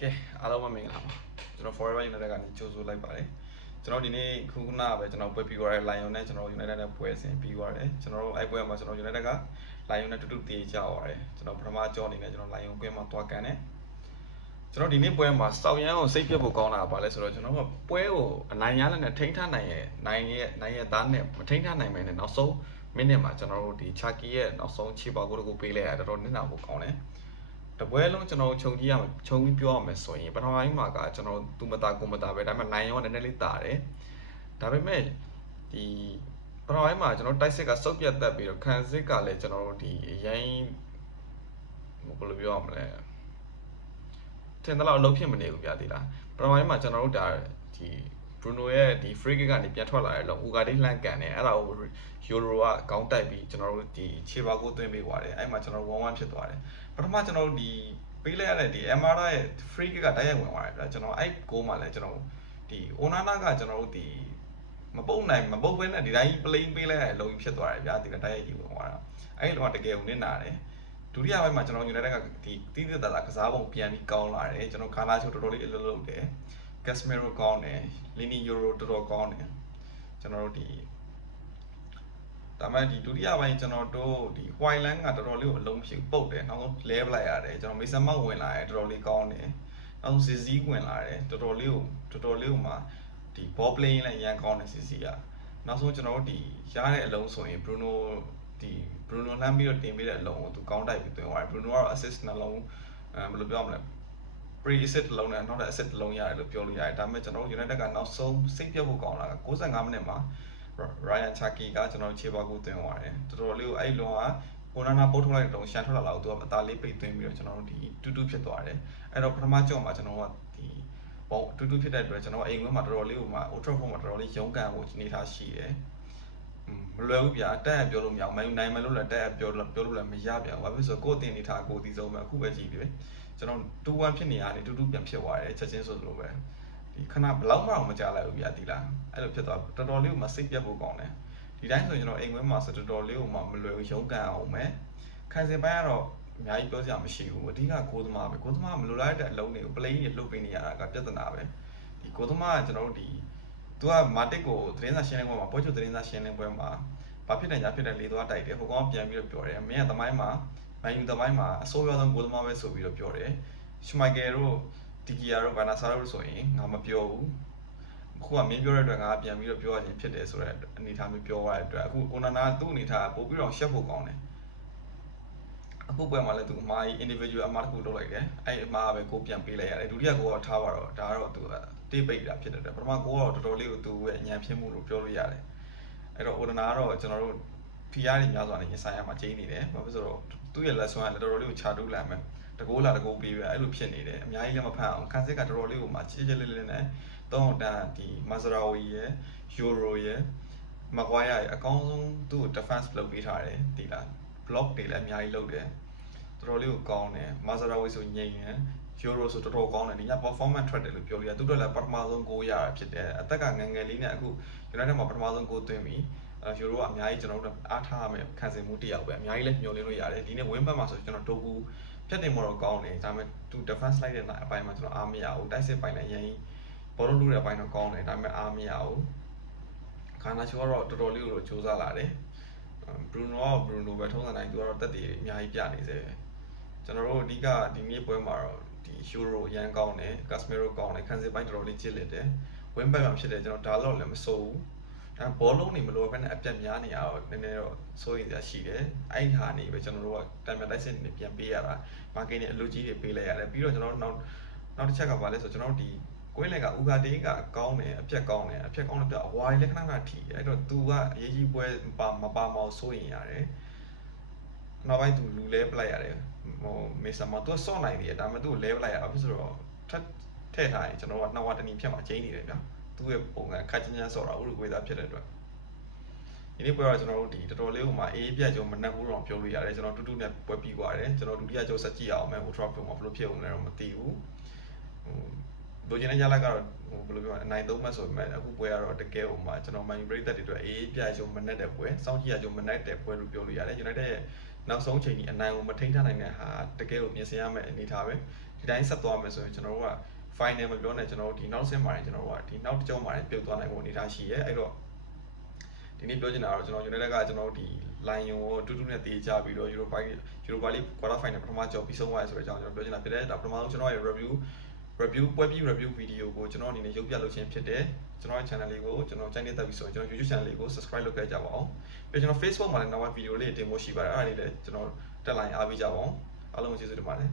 ကဲအားလုံးမင်္ဂလာပါကျွန်တော် Forever United ကနေကြိုဆိုလိုက်ပါတယ်ကျွန်တော်ဒီနေ့ခုနပဲကျွန်တော်ပွဲပြီးသွားတဲ့ Lion နဲ့ကျွန်တော် United နဲ့ပွဲစဉ်ပြီးသွားတယ်ကျွန်တော်အဲ့ပွဲမှာကျွန်တော် United က Lion နဲ့တူတူတည်ကြပါတယ်ကျွန်တော်ပထမကြောအနေနဲ့ကျွန်တော် Lion ကွင်းမှာတွားကန်တယ်ကျွန်တော်ဒီနေ့ပွဲမှာစောက်ရန်ကိုစိတ်ပြတ်ဖို့ကောင်းတာပါလဲဆိုတော့ကျွန်တော်ကပွဲကိုအနိုင်ရလက်နဲ့ထိန်းထားနိုင်ရဲ့သားနဲ့မထိန်းထားနိုင်မယ်နဲ့နောက်ဆုံးမိနစ်မှာကျွန်တော်တို့ဒီချာကီရဲ့နောက်ဆုံးခြေပေါက်ကိုပေးလိုက်ရတော်တော်နစ်နာဖို့ကောင်းတယ်တပွဲလုံးကျွန်တော်ခြုံကြည့်ရမယ်ခြုံပြီးပြောရမယ်ဆိုရင်ပထမပိုင်းမှာကကျွန်တော်သူမတာကိုမတာပဲဒါပေမဲ့လိုင်းရောနည်းနည်းလေးတာတယ်ဒါပေမဲ့ဒီပထမပိုင်းမှာကျွန်တော်တိုက်စစ်ကစုပ်ပြတ်တက်ပြီးတော့ခံစစ်ကလည်းကျွန်တော်တို့ဒီအရင်ဘယ်လိုပြောရမလဲထင်တယ်လို့အလုပ်ဖြစ်မနေဘူးပြသေးလားပထမပိုင်းမှာကျွန်တော်တို့ဒါဒီ Bruno ရဲ့ဒီ free kick ကနေပြန်ထွက်လာတဲ့လုံး Ugarte လှမ်းကန်တယ်အဲ့ဒါကို Euro ကခေါင်းတိုက်ပြီးကျွန်တော်တို့ဒီခြေပါကိုသွင်းပေးသွားတယ်အဲ့မှာကျွန်တော် 1-1 ဖြစ်သွားတယ်ပထမကျွန်တော်တို့ဒီပေးလိုက်ရတဲ့ဒီ Amara ရဲ့ free kick ကတိုက်ရိုက်ဝင်သွားတယ်ဗျာကျွန်တော်အဲ့ goal မှာလည်းကျွန်တော်ဒီ Onana ကကျွန်တော်တို့ဒီမပုတ်ဘဲနဲ့ဒီတိုင်း plane ပေးလိုက်ရတဲ့လုံးကြီးဖြစ်သွားတယ်ဗျာဒီကတိုက်ရိုက်ကြီးဝင်သွားတာအဲ့လုံးကတကယ်ကိုနစ်နာတယ်ဒုတိယပိုင်းမှာကျွန်တော် United ကဒီတိတိတတ်တာကစားပုံပြန်ပြီးကောင်းလာတယ်ကျွန်တော် Garnacho တော်တော်လေးအလုပ်လုပ်တယ် Casemiro ကောင်းတယ် Lini Euro တော်တော်ကောင်းတယ်ကျွန်တော်တို့ဒီဒါမှဒီဒုတိယပိုင်းကျွန်တော်တို့ဒီ White Line ကတော်တော်လေးကိုအလုံးဖြူပုတ်တယ်နောက်ဆုံး level လိုက်ရတယ်ကျွန်တော် Mason Mount ဝင်လာတယ်တော်တော်လေးကောင်းတယ်နောက်ဆုံး Zizi ဝင်လာတယ်တော်တော်လေးကိုမှဒီ ball playing လည်းအရင်ကောင်းတယ် Zizi ကနောက်ဆုံးကျွန်တော်တို့ဒီရတဲ့အလုံးဆိုရင် Bruno လှမ်းပြီးတော့တင်ပေးတဲ့အလုံးကိုသူကောင်းတိုက်ပြီးသွင်းသွားတယ် Bruno ကတော့ assist နှလုံးဘယ်လိုပြောမလဲ pre assist လုံးနဲ့နောက်တဲ့ assist လုံးရတယ်လို့ပြောလို့ရတယ်ဒါပေမဲ့ကျွန်တော်တို့ United ကနောက်ဆုံးစိတ်ပြတ်ဖို့ကောင်းလာတာ65မိနစ်မှာ Ryan Cherki ကကျွန်တော်ခြေပေါက်ကိုသွင်းသွားတယ်တော်တော်လေးကိုအဲ့လုံးက Onana ပုတ်ထုတ်လိုက်တဲ့တုန်းရှန်ထွက်လာတော့သူကအသားလေးပိတ်သွင်းပြီးတော့ကျွန်တော်တို့ဒီတူဖြစ်သွားတယ်အဲ့တော့ပထမကြော့မှာကျွန်တော်ကဒီပုံတူဖြစ်တဲ့အတွက်ကျွန်တော်အိမ်ဝင်းမှာတော်တော်လေးကိုမှ Old Trafford မှာတော်တော်လေးရုန်းကန်ဖို့အနေထားရှိတယ်မလွယ်ဘူးဗျာတက်ပြောလို့မရအောင်နိုင်မယ်လို့လည်းတက်ပြောလို့လည်းမရပြန်ဘူးဘာဖြစ်လို့ဆိုတော့ကိုယ်တင်နေထားကိုယ်ဒီဆုံးပဲအခုပဲကြည့်ပြီကျွန်တော်2-1ဖြစ်နေရတယ်တူပြန်ဖြစ်သွားတယ်ချက်ချင်းဆိုလိုပဲဒီခဏဘလောက်မှမကြားလိုက်ဘူးဗျာဒီလားအဲ့လိုဖြစ်သွားတော်တော်လေးကိုမစိတ်ပြတ်ဖို့ကောင်းတယ်ဒီတိုင်းဆိုကျွန်တော်အိမ်ဝင်းမှာဆိုတော်တော်လေးကိုမှမလွယ်ဘူးရုန်းကန်အောင်မယ်ခံစင်ပိုင်းကတော့အများကြီးပြောစရာမရှိဘူးအဓိကကိုသမားပဲကိုသမားမလိုလိုက်တဲ့အလုံးတွေကို play တွေလှုပ်ပေးနေရတာကပြဿနာပဲဒီကိုသမားကကျွန်တော်တို့ဒီသူကမာတစ်ကိုသတင်းစာရှင်းလင်းပွဲမှာပွဲချုပ်သတင်းစာရှင်းလင်းပွဲမှာဘာဖြစ်နေကြဖြစ်တယ်လေသွားတိုက်တယ်ဟိုကောင်ပြန်ပြီးတော့ပြောတယ်မင်းကသမိုင်းမှာမန်ယူသမိုင်းမှာအဆိုးရွားဆုံးကိုသမားပဲဆိုပြီးတော့ပြောတယ်ရှမိုက်ကယ်တို့ဒီကီယာတို့ဘာနာဆာတို့ဆိုရင်ငါမပြောဘူးအခုကမင်းပြောတဲ့အတွက်ငါပြန်ပြီးတော့ပြောရခြင်းဖြစ်တယ်ဆိုတဲ့အနေအထားမျိုးပြောရတဲ့အတွက်အခုကိုနာနာသူ့အနေထားပို့ပြီးတော့ရှက်ဖို့ကောင်းတယ်အခုပွဲမှာလည်းသူအမားကြီး individual အမားတစ်ခုလုပ်လိုက်တယ်အဲ့အမားပဲကိုပြန်ပေးလိုက်ရတယ်ဒုတိယကိုတော့ထားပါတော့ဒါကတော့သူတိတ်ပိတ်တာဖြစ်တယ်ပထမကိုကတော့တော်တော်လေးကိုသူရဲ့အញ្ញံဖြစ်မှုလို့ပြောလို့ရတယ်အဲ့တော့ Onana ကတော့ကျွန်တော်တို့ PR တွေများစွာနဲ့ရင်ဆိုင်ရမှာကျင်းနေတယ်ဘာဖြစ်လို့ဆိုတော့သူ့ရဲ့ lesson ကလည်းတော်တော်လေးကိုခြာတူးလာမယ်တကိုးပေးပဲအဲ့လိုဖြစ်နေတယ်အများကြီးလည်းမဖတ်အောင်ခံစစ်ကတော်တော်လေးကိုမှချစ်လေးနဲ့တော့တန်ဒီ Mazraoui ရဲ့ Euro ရဲ့ Maguire ရဲ့အကောင်းဆုံးသူ့ defense လုပ်ပေးထားတယ်ဒီလား block တွေလည်းအများကြီးလုပ်တယ်တော်တော်လေးကိုကောင်းတယ် Mazraoui ဆိုငြိမ်တယ် Euro ဆိုတော်တော်ကောင်းတယ်ဒီည performance ထွက်တယ်လို့ပြောလို့ရသူတို့လည်းပထမဆုံးဂိုးရတာဖြစ်တယ်အသက်ကငယ်လေးနဲ့အခု United မှာပထမဆုံးဂိုးသွင်းပြီးEuro ကအများကြီးကျွန်တော်တို့အားထားရမယ်ခံစင်မှုတစ်ယောက်ပဲအများကြီးလည်းညှို့လင်းလို့ရတယ်ဒီနေ့ win back မှာဆိုကျွန်တော်တိုကူဖြတ်တင်မတော့ကောင်းတယ်ဒါပေမဲ့သူ defense လိုက်တဲ့အပိုင်းမှာကျွန်တော်အားမရဘူးတိုက်စစ်ပိုင်းလည်းအရင်ဘောလုံးလူတဲ့အပိုင်းတော့ကောင်းတယ်ဒါပေမဲ့အားမရဘူးခါနာချိုကတော့တော်တော်လေးကိုစူးစမ်းလာတယ် Bruno ပဲထုံးစံတိုင်းသူကတော့တက်တည်အများကြီးပြနေစေကျွန်တော်တို့အဓိကဒီနေ့ပွဲမှာတော့ဒီ Euro ရန်ကောင်းတယ် Casemiro ကောင်းတယ်ခံစစ်ပိုင်းတော်တော်လေးချစ်လက်တယ် win back မှာဖြစ်တယ်ကျွန်တော်ဒါတော့လည်းမစိုးဘူးဒါဘောလုံးတွေမလိုဘဲနဲ့အပြတ်များနေရတော့နည်းနည်းတော့စိုးရိမ်စရာရှိတယ်အဲ့ဟာနေပဲကျွန်တော်တို့ကတံမြတိုက်စစ်နေပြန်ပေးရတာမာကင်းနဲ့အလူကြီးတွေပေးလိုက်ရတယ်ပြီးတော့ကျွန်တော်တို့နောက်တစ်ချက်ကဘာလဲဆိုကျွန်တော်တို့ဒီကွင်းလက်က Ugarte ကကောင်းတယ်အပြတ်ကောင်းတယ်ပြအဝါကြီးလည်းခဏထီအဲ့တော့ तू ကအရေးကြီးပွဲမပါမောင်စိုးရင်ရတယ်နောက်ပိုင်း तू လူလဲပလိုက်ရတယ်ဟိုမေဆာမ तू စော့နိုင်တယ်ဒါပေမဲ့ तू လဲပလိုက်ရအောင်ဖြစ်ဆိုတော့ထည့်ထားရင်ကျွန်တော်ကနှစ်ဝတနီဖြတ်မှာချိန်နေတယ်ဗျာသူ့ရဲ့ပုံစံခက်ချမ်းဆော့တာဥရုကွေးသားဖြစ်တဲ့အတွက်ဒီနေ့ပွဲတော့ကျွန်တော်တို့ဒီတော်တော်လေးဟိုမှာအေးပြတ်ကြုံမနှက်ဘူးတော့ပြောလို့ရတယ်ကျွန်တော်တူတူနဲ့ပွဲပြီးသွားတယ်ကျွန်တော်ဒုတိယကြိုးဆက်ကြည့်အောင်မယ် Old Trafford မှာဘယ်လိုဖြစ်အောင်လဲတော့မသိဘူးဟိုလိုချင်တဲ့ရလဒ်ကတော့ဟိုဘယ်လိုပြောမလဲအနိုင်3မှတ်ဆိုပေမဲ့အခုပွဲကတော့တကယ်ဟိုမှာကျွန်တော် Man U ပရိသတ်တွေအတွက်အေးပြတ်ကြုံမနှက်တဲ့ပွဲစောင့်ကြည့်ရကြုံမနှက်တဲ့ပွဲလို့ပြောလို့ရတယ် United ရဲ့နောက်ဆုံးချိန်ကြီးအနိုင်ကိုမထိန်းထားနိုင်တဲ့ဟာတကယ်ကိုပြင်ဆင်ရမယ့်အနေထားပဲ ဒီတိုင်းဆက်သွားမယ်ဆိုရင်ကျွန်တော်တို့က final မပြောနဲ့ကျွန်တော်တို့ဒီနောက်ဆင်းမှာကျွန်တော်တို့ကဒီနောက်တစ်ကြောမှာပြုတ်သွားနိုင်ဖို့အနေထားရှိရဲအဲ့တော့ဒီနေ့ပြောချင်တာတော့ကျွန်တော် United ကကျွန်တော်တို့ဒီ line ကိုတူတူနဲ့တေးကြပြီးတော့ Europa League quarter final ပထမကြောပြီးဆုံးသွားရဆိုတဲ့အကြောင်းကျွန်တော်ပြောချင်တာဖြစ်တယ်ဒါပထမဆုံးကျွန်တော်ရဲ့ review ပွဲပြီး review video ကိုကျွန်တော်အနေနဲ့ရုပ်ပြလုပ်ခြင်းဖြစ်တယ်ကျွန်တော်ရဲ့ channel လေးကိုကျွန်တော် channel တက်ပြီးဆိုရင်ကျွန်တော် YouTube channel လေးကို subscribe လုပ်ခဲ့ကြပါအောင်ပြီးကျွန်တော် Facebook မှာလည်းနောက် video လေးတင်ဖို့ရှိပါတယ်အဲ့ဒါလေးလည်းကျွန်တော်တက် line အားပေးကြပါအောင်အားလုံးကျေးဇူးတင်ပါတယ်